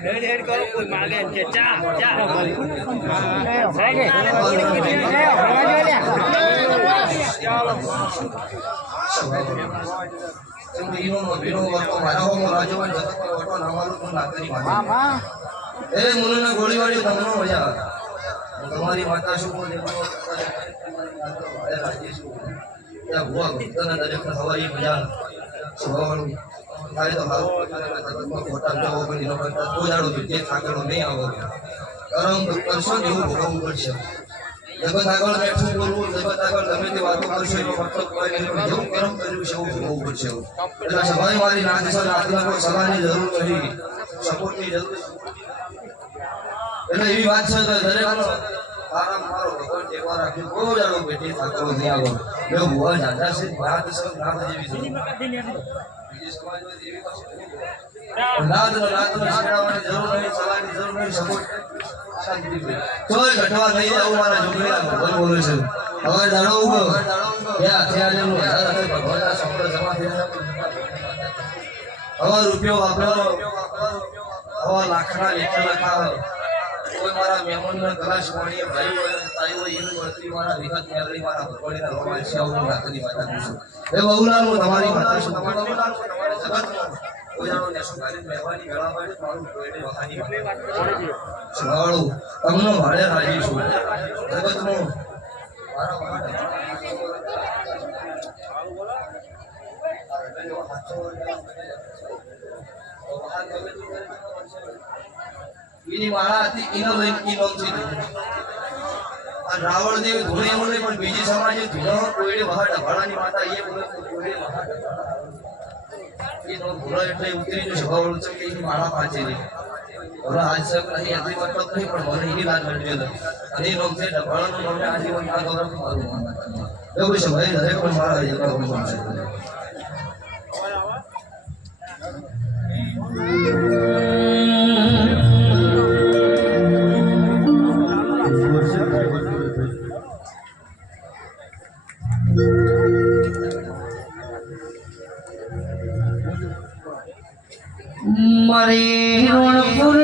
head करो कोई मांगे चा चा गोलीबारी तुम्हारी माता शु दरेक हवाई मजा तारे तो हाल खोटा जो बनी नो करता तो जाडो जे थाकड़ो नहीं आवो करम करशो देवो भोगवવું પડશે જગત આગળ બેઠું બોલવું જગત આગળ ગમે તે વાતો કરશો એનો મતલબ કોઈ નહીં પણ જેવું કરમ કર્યું છે એવું ભોગવવું પડશે એટલે સભાની મારી ના દિશા નાતના કોઈ સલાહની જરૂર નથી સપોર્ટની જરૂર એટલે એવી વાત છે કે દરેકનો આરામ મારો ભગવાન ટેકો રાખજો કોઈ જાડો બેઠી થાકડો નહીં આવો જો ભુવા જાજા છે વાત સબ ના જેવી જરૂર શીખડાવવાની જરૂર નહીં સલાહની જરૂર નહીં સપોર્ટ કોઈ ઘટવા નહીં આવું મારા જોગણીના ભગવાન બોલે છે હવે દાડો ઉગો યા ત્યાં જેનું ભગવાનના શબ્દ જમા થયા હવે રૂપિયો વાપરેલો હવે લાખના લેખા લખા કોઈ મારા મહેમાનના કલાશ પાણી ભાઈઓ તાઈઓ એની વળતરી મારા વિહત મેળવી મારા ભગવાનના રોમાન છે આવું નાખની વાત કરું છું એ બહુલાનું તમારી માતા છું તમારા બહુલાનું જગતમાં કોઈ જાણો નેસો ગાલી મહેમાની વેળા પાડે મારું કોઈને વખાની વાત સવાળું તમને ભાડે રાજી છું જગતમાં મારા માટે એની માળા હતી એનો લઈને કી નામ છે આ રાવણ દેવ ધોળે એમ નહીં પણ બીજી સમાજે ધીનો કોઈડે વહાડ ભાડાની માતા એ બોલે કોઈડે વહાડ એનો ધોળો એટલે ઉતરી જો સ્વભાવ છે કે એની માળા પાછેલી હવે આજ સબ નહીં આટલી મતલબ નહીં પણ મને એની વાત મળવી હતી અને એ નામ છે ભાડાનું નામ આજીવન આ ગૌરવ મારું એવું છે ભાઈ દરેક પણ મારા જેટલા પણ છે મારી રણપુર